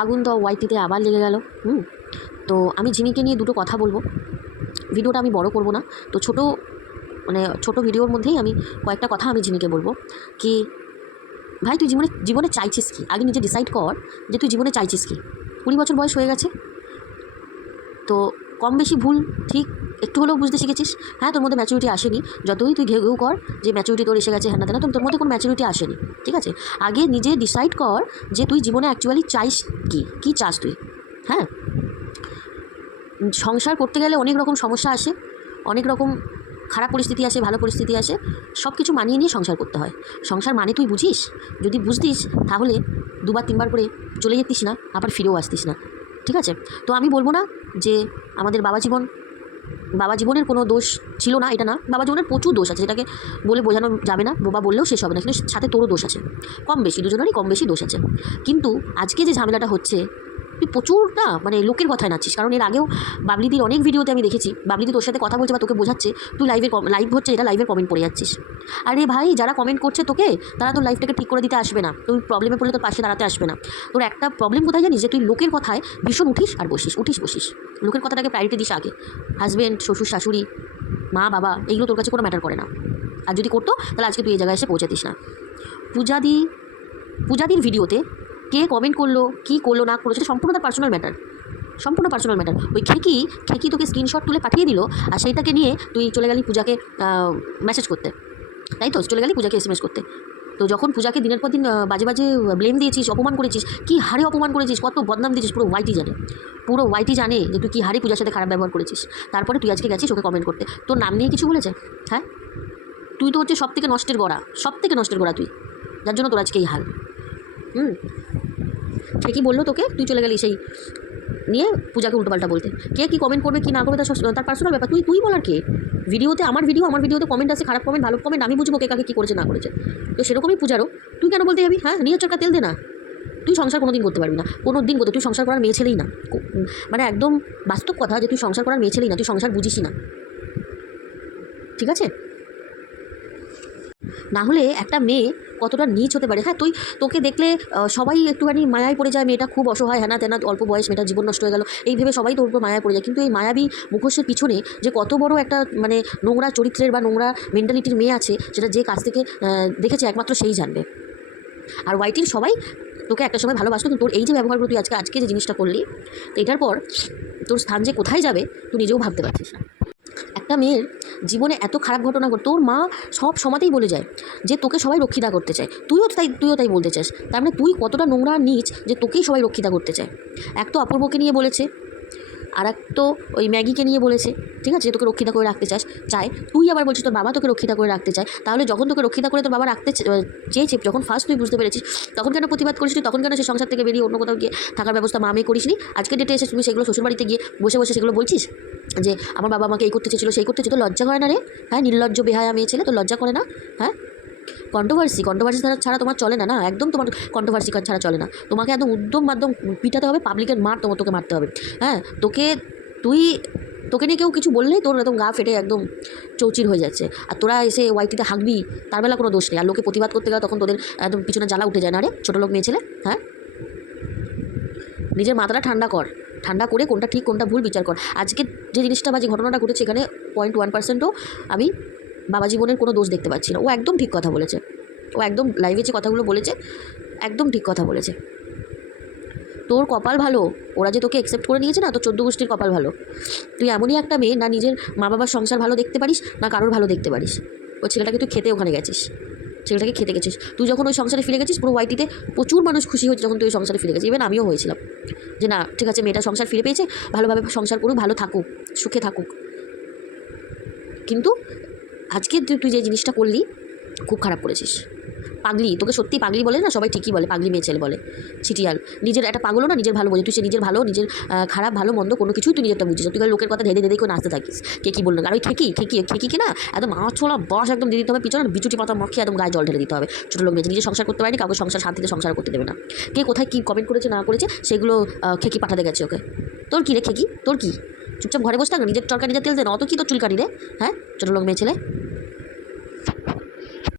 আগুন তো ওয়াইটিতে আবার লেগে গেল। তো আমি ঝিমিকে নিয়ে দুটো কথা বলবো, ভিডিওটা আমি বড় করব না। তো ছোট ভিডিওর মধ্যেই আমি কয়েকটা কথা আমি ঝিমিকে বলবো কি, ভাই তুই জীবনে চাইছিস কি? আগে নিজে ডিসাইড কর যে তুই জীবনে চাইছিস কি। 20 বছর বয়স হয়ে গেছে, তো কম বেশি ভুল ঠিক একটু হলেও বুঝতে শিখেছিস। হ্যাঁ, তোর মধ্যে ম্যাচুরিটি আসেনি, যতই তুই ঘেউ কর যে ম্যাচুরিটি তোর এসে গেছে, হ্যাঁ না তোর মধ্যে কোনো ম্যাচুরিটি আসেনি। ঠিক আছে, আগে নিজে ডিসাইড কর যে তুই জীবনে অ্যাকচুয়ালি চাইস কি চাস তুই। হ্যাঁ, সংসার করতে গেলে অনেক রকম সমস্যা আসে, অনেক রকম খারাপ পরিস্থিতি আসে, ভালো পরিস্থিতি আসে, সব কিছু মানিয়ে নিয়ে সংসার করতে হয়। সংসার মানে তুই বুঝিস? যদি বুঝতিস তাহলে 2বার 3বার করে চলে যেতিস না, আবার ফিরেও আসতিস না। ঠিক আছে, তো আমি বলবো না যে আমাদের বাবা জীবনের কোনো দোষ ছিল না, এটা না। বাবা জীবনের প্রচুর দোষ আছে, যেটাকে বলে বোঝানো যাবে না, বাবা বললেও শেষ হবে না, কিন্তু সাথে তোরও দোষ আছে, কম বেশি, দুজনেরই কম বেশি দোষ আছে। কিন্তু আজকে যে ঝামেলাটা হচ্ছে, তুই প্রচুর না মানে লোকের কথায় নাচ্ছিস। কারণ এর আগেও বাবলিদির অনেক ভিডিওতে আমি দেখেছি, বাবলিদি তোর সাথে কথা বলছে বা তোকে বোঝাচ্ছে, তুই লাইভ হচ্ছে এটা লাইভের কমেন্ট পড়ে যাচ্ছিস। আরে ভাই, যারা কমেন্ট করছে তোকে, তারা তোর লাইফটাকে ঠিক করে দিতে আসবে না, তুই প্রবলেমে পড়লে তোর পাশে দাঁড়াতে আসবে না। তোর একটা প্রবলেম কোথায় জানিস, যে তুই লোকের কথায় ভীষণ উঠিস বসিস। লোকের কথাটাকে প্রায়োরিটি দিস আগে। হাজব্যান্ড, শ্বশুর, শাশুড়ি, মা, বাবা, এইগুলো তোর কাছে কোনো ম্যাটার করে না। আর যদি করতো তাহলে আজকে তুই এই জায়গায় এসে পৌঁছাতিস না। পূজাদির ভিডিওতে কে কমেন্ট করলো, কী করলো না করলো, সেটা সম্পূর্ণ তার পার্সোনাল ম্যাটার। ওই খেকি তোকে স্ক্রিনশট তুলে পাঠিয়ে দিল, আর সেইটাকে নিয়ে তুই চলে গেলি পূজাকে মেসেজ করতে, তাই তো? চলে গেলি পূজাকে SMS করতে। তো যখন পূজাকে দিনের পর দিন বাজে ব্লেম দিয়েছিস, অপমান করেছিস, কী হারে অপমান করেছিস, কত বদনাম দিয়েছিস, পুরো ওয়াইটি জানে যে তুই কী হারে পূজার সাথে খারাপ ব্যবহার করেছিস। তারপরে তুই আজকে গেছিস ওকে কমেন্ট করতে, তোর নাম নিয়ে কিছু বলেছে? হ্যাঁ, তুই তো হচ্ছে সব থেকে নষ্টের গোড়া তুই, যার জন্য তোর আজকে এই হাল। সে কি বললো তোকে, তুই চলে গেলি সেই নিয়ে পূজাকে উল্টোপাল্টা বলতে। কে কী কমেন্ট করবে কি না করবে তার পার্সোনাল ব্যাপার, তুই বলার কে? আমার ভিডিওতে কমেন্ট আছে, খারাপ কমেন্ট, ভালো কমেন্ট, আমি বুঝবো কে কাকে কী করেছে না করেছে। তো সেরকমই পূজারও, তুই কেন বলতে যাবি? হ্যাঁ, নিজের চরকা তেল দে না। তুই সংসার কোনোদিন করতে পারবি না, তুই সংসার করার মেয়ে ছেলেই না। মানে একদম বাস্তব কথা, যে তুই সংসার করার মেয়ে ছেলেই না, তুই সংসার বুঝিসই না। ঠিক আছে, না হলে একটা মেয়ে কতটা নীচ হতে পারে। হ্যাঁ, তোকে দেখলে সবাই একটুখানি মায়ায় পড়ে যায়, মেয়েটা খুব অসহায়, হ্যানা তেনা, অল্প বয়স, মেয়েটা জীবন নষ্ট হয়ে গেল, এই ভেবে সবাই তোর উপর মায়ায় পড়ে যায়। কিন্তু এই মায়াবী মুখোশের পিছনে যে কত বড় একটা মানে নোংরা চরিত্রের বা নোংরা মেন্টালিটির মেয়ে আছে, সেটা যে কাছ থেকে দেখেছে একমাত্র সেই জানবে। আর ওয়াইটির সবাই তোকে একটা সময় ভালোবাসতো, কিন্তু তোর এই যে ব্যবহারগুলো তুই আজকে যে জিনিসটা করলি, তো এটার পর তোর স্থান যে কোথায় যাবে তুই নিজেও ভাবতে পারছিস না। একটা মেয়ের জীবনে এত খারাপ ঘটনা ঘটে, তোর মা সব সময়তেই বলে যায় যে তোকে সবাই রক্ষিতা করতে চায়, তুইও তাই বলতে চাস। তার মানে তুই কতটা নোংরা নীচ যে তোকেই সবাই রক্ষিতা করতে চায়। এক তো অপূর্বকে নিয়ে বলেছে, আর এক তো ওই ম্যাগিকে নিয়ে বলেছে, ঠিক আছে, তোকে রক্ষিতা করে রাখতে চায়। তুই আবার বলছিস তোর বাবা তোকে রক্ষিতা করে রাখতে চায়। তাহলে যখন তোকে রক্ষিতা করে তোর বাবা রাখতে চেয়েছে, যখন ফার্স্ট তুই বুঝতে পেরেছিস, তখন কেন প্রতিবাদ করিসনি? তখন কেন সে সংসার থেকে বেরিয়ে অন্য কোথাও গিয়ে থাকার ব্যবস্থা মা মেয়ে করিসনি? আজকের ডেটে এসে তুমি সেগুলো শ্বশুরবাড়িতে গিয়ে বসে সেগুলো বলছিস যে আমার বাবা আমাকে এই করতে চেয়েছিল, সেই করতে চেয়েছিল। লজ্জা করে না রে? হ্যাঁ, নির্লজ্জ বেহায়া মেয়ে ছেলে, তো লজ্জা করে না? হ্যাঁ, কন্ট্রোভার্সি ছাড়া তোমার চলে না, একদম তোমার কন্ট্রোভার্সি ছাড়া চলে না। তোমাকে একদম উদ্যম মাধ্যম পিটাতে হবে, পাবলিকের তোকে মারতে হবে। হ্যাঁ, তোকে নিয়ে কেউ কিছু বললেই তোর একদম গা ফেটে একদম চৌচির হয়ে যাচ্ছে, আর তোরা এসে ওয়াইটিতে হাঁকবি, তার বেলা কোনো দোষ নেই। আর লোকে প্রতিবাদ করতে গেলে তখন তোদের একদম পিছনে জ্বালা উঠে যায় না রে, ছোটো লোক মেয়ে ছেলে। হ্যাঁ, নিজের মাথাটা ঠান্ডা করে কোনটা ঠিক কোনটা ভুল বিচার কর। আজকে যে জিনিসটা বা যে ঘটনাটা ঘটেছে, এখানে 0.1%ও আমি বাবা জীবনের কোনো দোষ দেখতে পাচ্ছি না। ও একদম ঠিক কথা বলেছে, ও একদম লাইভে যে কথাগুলো বলেছে একদম ঠিক কথা বলেছে। তোর কপাল ভালো, ওরা যে তোকে অ্যাকসেপ্ট করে নিয়েছে না, তোর 14 গোষ্ঠীর কপাল ভালো। তুই এমনই একটা মেয়ে, না নিজের মা বাবার সংসার ভালো দেখতে পারিস, না কারোর ভালো দেখতে পারিস। ওই ছেলেটাকে তুই খেতে ওখানে গেছিস, তুই যখন ওই সংসারে ফিরে গেছিস, পুরো ওয়াইটিতে প্রচুর মানুষ খুশি হয়েছে যখন তুই ওই সংসারে ফিরে গেছিস। ইভেন আমিও হয়েছিলাম যে না ঠিক আছে, মেয়েটা সংসার ফিরে পেয়েছে, ভালোভাবে সংসার করুক, ভালো থাকুক, সুখে থাকুক। কিন্তু আজকে তুই যে জিনিসটা করলি খুব খারাপ করেছিস। পাগলি, তোকে সত্যি পাগলি বলে না, সবাই ঠিকই বলে, পাগলি মেয়ে ছেলে বলে, চিটিয়াল। নিজের একটা পাগলও না, নিজের ভালো বোঝে। তুই সে নিজের ভালো, নিজের খারাপ ভালো মন্দ কোনো কিছুই তুই নিজেরটা বুঝিস। তুই লোকের কথা ধেদে করে নাচতে থাকিস, কে কী বললো। আর ওই খেকি না, একদম ছোলা বস একদম দিয়ে দিতে হবে পিছনে, বিচুটি পাতা মাখিয়ে একদম গায়ে জল ঢেলে দিতে হবে। ছোটো লোক মেয়ে নিজে সংসার করতে পারেনি, কাউকে সংসার শান্তিতে সংসার করতে দেবে না। কে কোথায় কী কমেন্ট করেছে না করেছে সেগুলো খেকি পাঠাতে গেছে ওকে। তোর কী রে খেকি, তোর কী? চুপচাপ ঘরে বসে থাক, নিজের চরকা নিজের তেল দে না, অত কী তোর চুলকানি রে? হ্যাঁ, ছোটো লোক মেয়ে ছেলে।